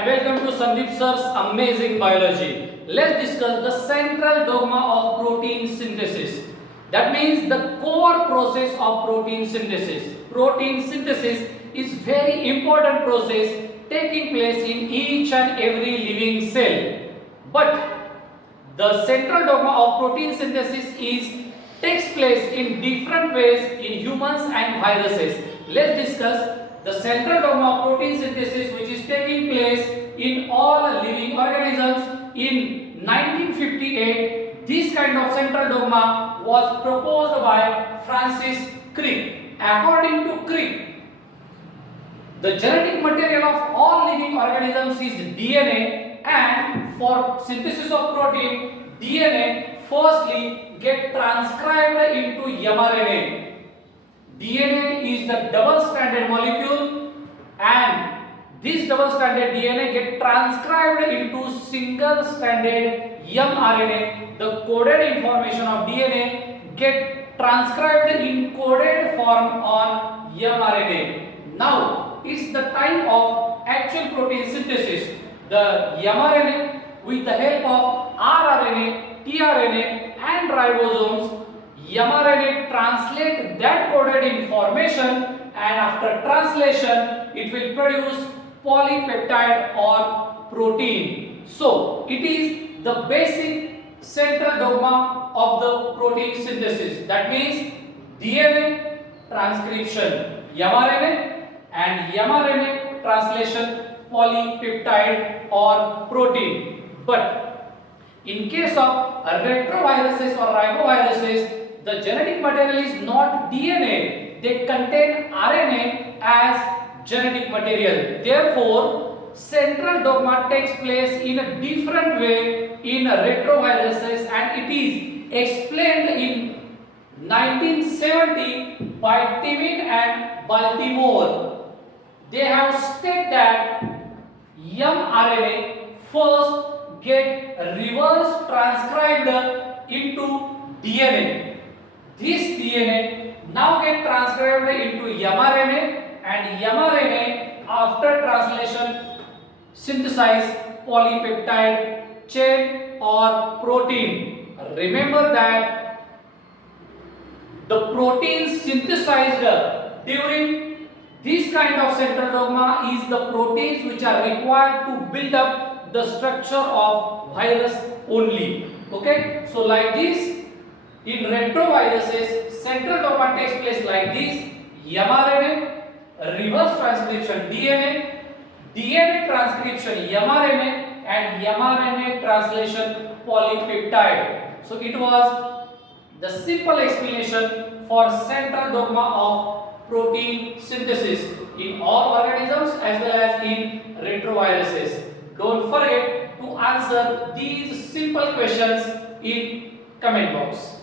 and welcome to Sandeep sir's Amazing Biology. Let's discuss the central dogma of protein synthesis. That means the core process of protein synthesis. Protein synthesis is very important process taking place in each and every living cell. But the central dogma of protein synthesis takes place in different ways in humans and viruses. Let's discuss the central dogma of protein synthesis which is taking place in all living organisms. In 1958, this kind of central dogma was proposed by Francis Crick. According to Crick, the genetic material of all living organisms is DNA, and for synthesis of protein, DNA firstly get transcribed into mRNA. DNA is the double-stranded molecule, and this double-stranded DNA get transcribed into single-stranded mRNA. The coded information of DNA get transcribed in coded form on mRNA. Now it's the time of actual protein synthesis. The mRNA, with the help of rRNA, tRNA and ribosomes, mRNA translate that coded information, and after translation it will produce polypeptide or protein. So it is the basic central dogma of the protein synthesis. That means DNA transcription mRNA and mRNA translation polypeptide or protein. But in case of retroviruses or riboviruses, the genetic material is not DNA. They contain RNA as genetic material. Therefore, central dogma takes place in a different way in retroviruses, and it is explained in 1970 by Timin and Baltimore. They have stated that mRNA first get reverse transcribed into DNA. This DNA now get transcribed into mRNA, and mRNA after translation synthesize polypeptide chain or protein. Remember that the protein synthesized during this kind of central dogma is the proteins which are required to build up the structure of virus only. Okay, so like this, in retroviruses, central dogma takes place like this: mRNA, reverse transcription DNA, DNA transcription mRNA, and mRNA translation polypeptide. So it was the simple explanation for central dogma of protein synthesis in all organisms as well as in retroviruses. Don't forget to answer these simple questions in comment box.